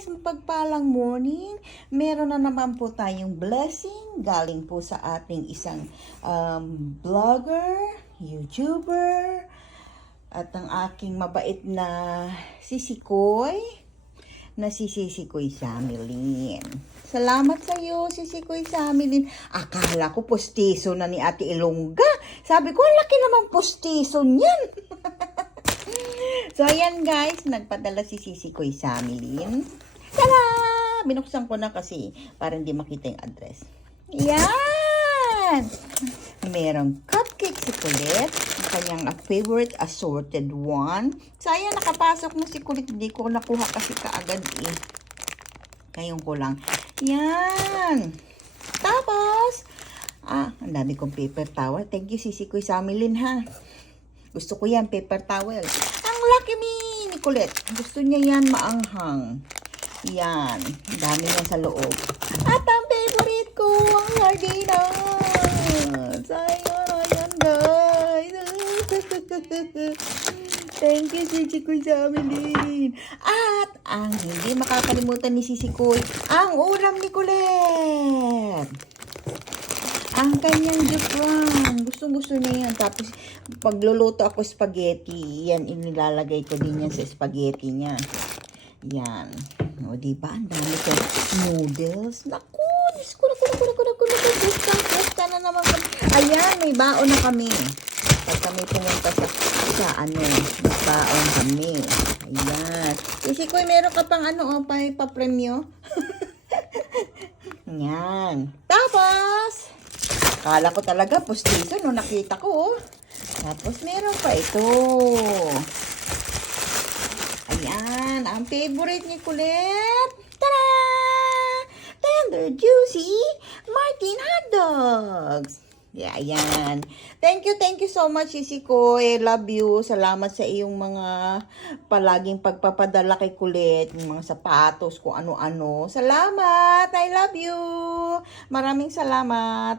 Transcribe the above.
guys, mapagpalang morning. Meron na naman po tayong blessing galing po sa ating isang vlogger, YouTuber, at ang aking mabait na sisikoy, na si Sisikoy Samilin. Salamat sa iyo, Sisikoy Samilin. Akala ko postiso na ni Ate Ilongga. Sabi ko, laki naman postiso niyan. So, ayan guys, nagpadala si Sisikoy Samilin. Tada! Binuksan ko na kasi para hindi makita yung address. Yan! Merong cupcake si Colette. Ang kanyang favorite assorted one. So, ayan, nakapasok na si Colette. Hindi ko nakuha kasi kaagad eh. Ngayon ko lang. Yan! Tapos, ang dami kong paper towel. Thank you, Sisikoy Samilin, ha? Gusto ko yan, paper towel. Ang lucky me ni Colette. Gusto niya yan maanghang. Yan. Ang dami yan sa loob. At ang favorite ko, ang sardinas. Ayan, guys. Thank you, Sisikoy Samilin. At ang hindi makakalimutan ni Sisikoy, ang ulam ni Colette. Ang kanyang jufran. Gustong-gusto niya yan. Tapos, pagluluto ako spaghetti, yan, inilalagay ko din yan sa spaghetti niya. Yan. O, diba? Ang dami ko. Noodles. Naku! Diyos ko, naku. Gusta na naman kami. Ayan, may baon na kami. Pag kami pumunta sa baon kami. Ayan. Sisikoy, meron ka pang pa-premyo? Yan. Tapos, akala ko talaga postizo no nakita ko. Tapos meron pa ito. Ayan, ang favorite ni Colette. Tada! Tender, juicy Martin hot dogs. Yeah, ayan. Thank you so much, Sisikoy. I love you. Salamat sa iyong mga palaging pagpapadala kay Colette. Yung mga sapatos, kung ano-ano. Salamat. I love you. Maraming salamat.